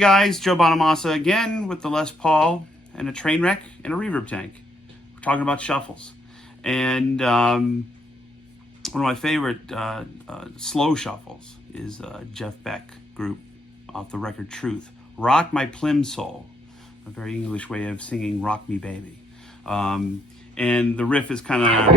guys, Joe Bonamassa again with the Les Paul and a train wreck and a reverb tank. We're talking about shuffles. And one of my favorite slow shuffles is Jeff Beck group off the record Truth. Rock My Plimsoll, a very English way of singing Rock Me Baby. And the riff is kind of...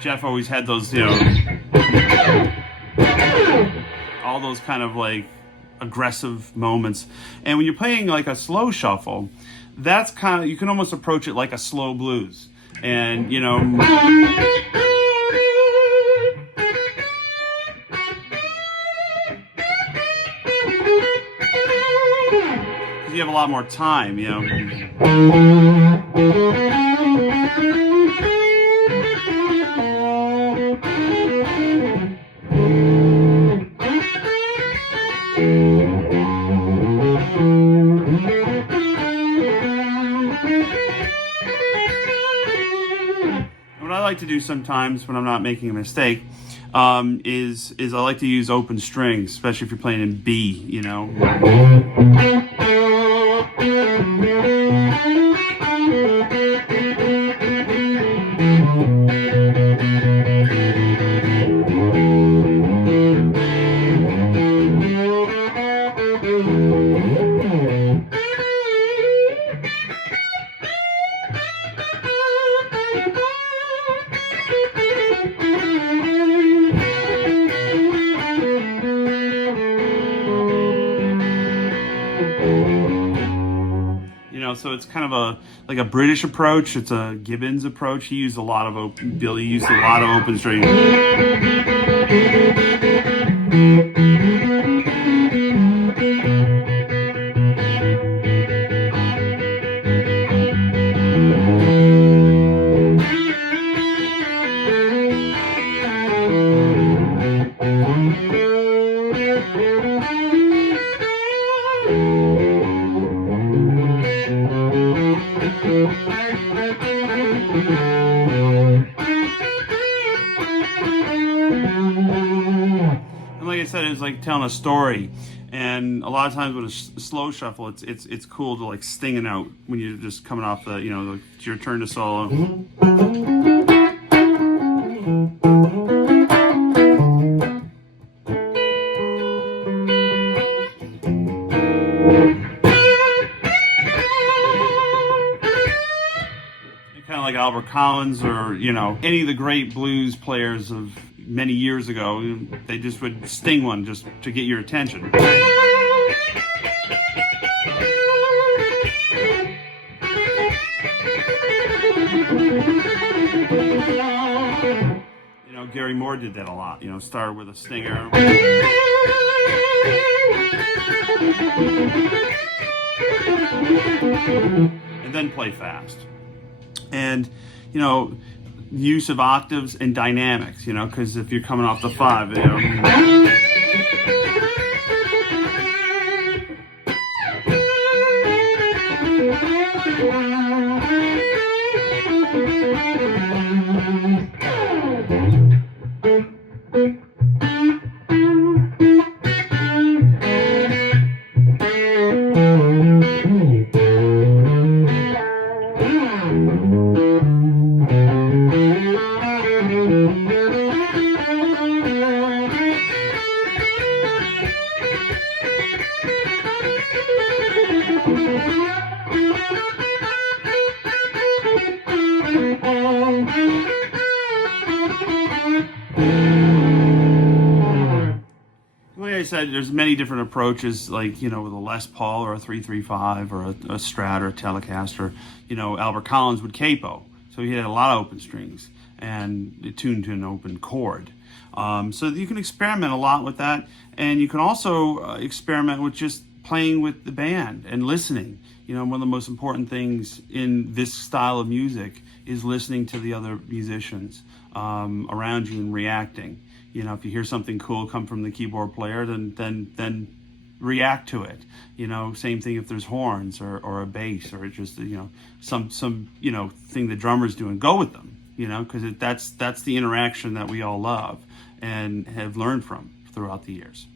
Jeff always had those, you know, all those kind of like aggressive moments. And when you're playing like a slow shuffle, that's kind of, you can almost approach it like a slow blues. And, you know, you have a lot more time, you know. What I like to do sometimes when I'm not making a mistake is I like to use open strings, especially if you're playing in B, you know. So it's kind of like a British approach. It's a Gibbons approach. He used a lot of open. Billy used a lot of open strings. And like I said, it's like telling a story. And a lot of times with a slow shuffle, it's cool to like sting it out when you're just coming off the, you know, it's your turn to solo. Kind of like Albert Collins or, you know, any of the great blues players of many years ago, they just would sting one just to get your attention. You know, Gary Moore did that a lot, you know, started with a stinger. And then play fast. And, you know, use of octaves and dynamics, you know, because if you're coming off the 5, you know. Like I said, there's many different approaches, like, you know, with a Les Paul or a 335 or a Strat or a Telecaster. You know, Albert Collins would capo, so he had a lot of open strings and it tuned to an open chord. So you can experiment a lot with that, and you can also experiment with just playing with the band and listening. You know, one of the most important things in this style of music is listening to the other musicians around you and reacting. You know, if you hear something cool come from the keyboard player, then react to it. You know, same thing if there's horns or a bass or just, you know, some thing the drummer's doing. Go with them, you know, because that's the interaction that we all love and have learned from throughout the years.